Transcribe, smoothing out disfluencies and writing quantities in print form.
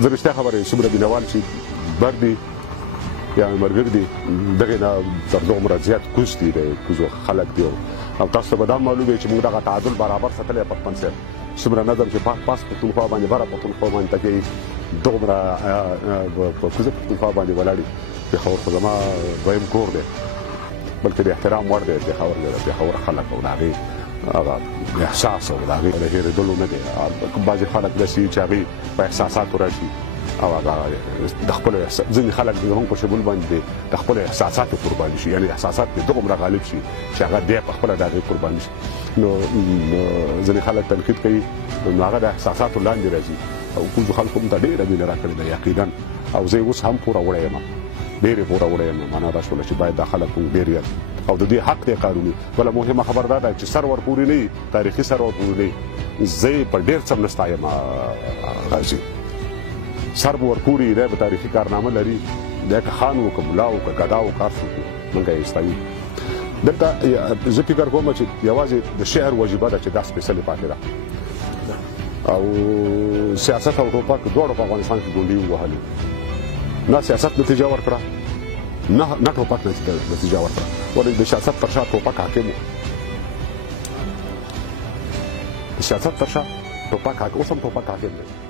زه رښتیا خبره یم څومره مینوال چې بر دي یا ملګري دي دغې نه تر دومره زیات کوز دي د کوزو خلک دي او تاسو ته به دا معلوم وي چې موږ دغه تعادل برابر ساتلی پښتون صاحب څومره نظم چې پاس پښتونخوا باندې بره پښتونخوا باندې تکې دومره په کوزه پښتونخوا باندې ولاړ دي پېښور خو زما دویم کور دی بلکې د احترام وړ دی پېښور دی د پېښور خلک او د هغې هغه احساس او د هغې د هېرېدلو نه دی بعضې خلک داسې چې هغې په احساساتو راشي او هغه د خپلو ځینې خلک زموږ په شمول باندې د خپلو احساساتو قرباني شي یعنې احساسات دې دومره غالب شي چې هغه بیا په خپله د هغې قرباني شي نو ځینې خلک تنقید کوي نو هغه د احساساتو لاندې راځي او کومو خلکو هم ته ډېره مینه راکړې ده یقینا او زه اوس هم پوره وړی یم ډېرې پوره وړی یم معنا دا شوله چې باید دا خلک هم ډېر یاد او د دې حق دی قانوني بله مهمه خبر دا ده چې سر ورپورې نه وي تاریخي سر ورپورې نه وي زه یې په ډېر څه مرسته یم غازي سر به ورپورې دی به تاریخي کارنامه لري دی که خان و که ملا و که ګدا و کار څوک وي موږ یې ایستوي دلته زه فکر کوم چې یوازې د شعر وجیبه ده چې دا سپېڅلې پاتې ده او سیاست او ټوپک دواړو په افغانستان کې ګونډې ووهلې نه سیاست نتیجه ورکړه نه ټوپک نتیجه ورکړه ولې د سیاست پر شا ټوپک حاکم و د سیاست پر شا ټوپک حاکم اوس هم ټوپک حاکم دی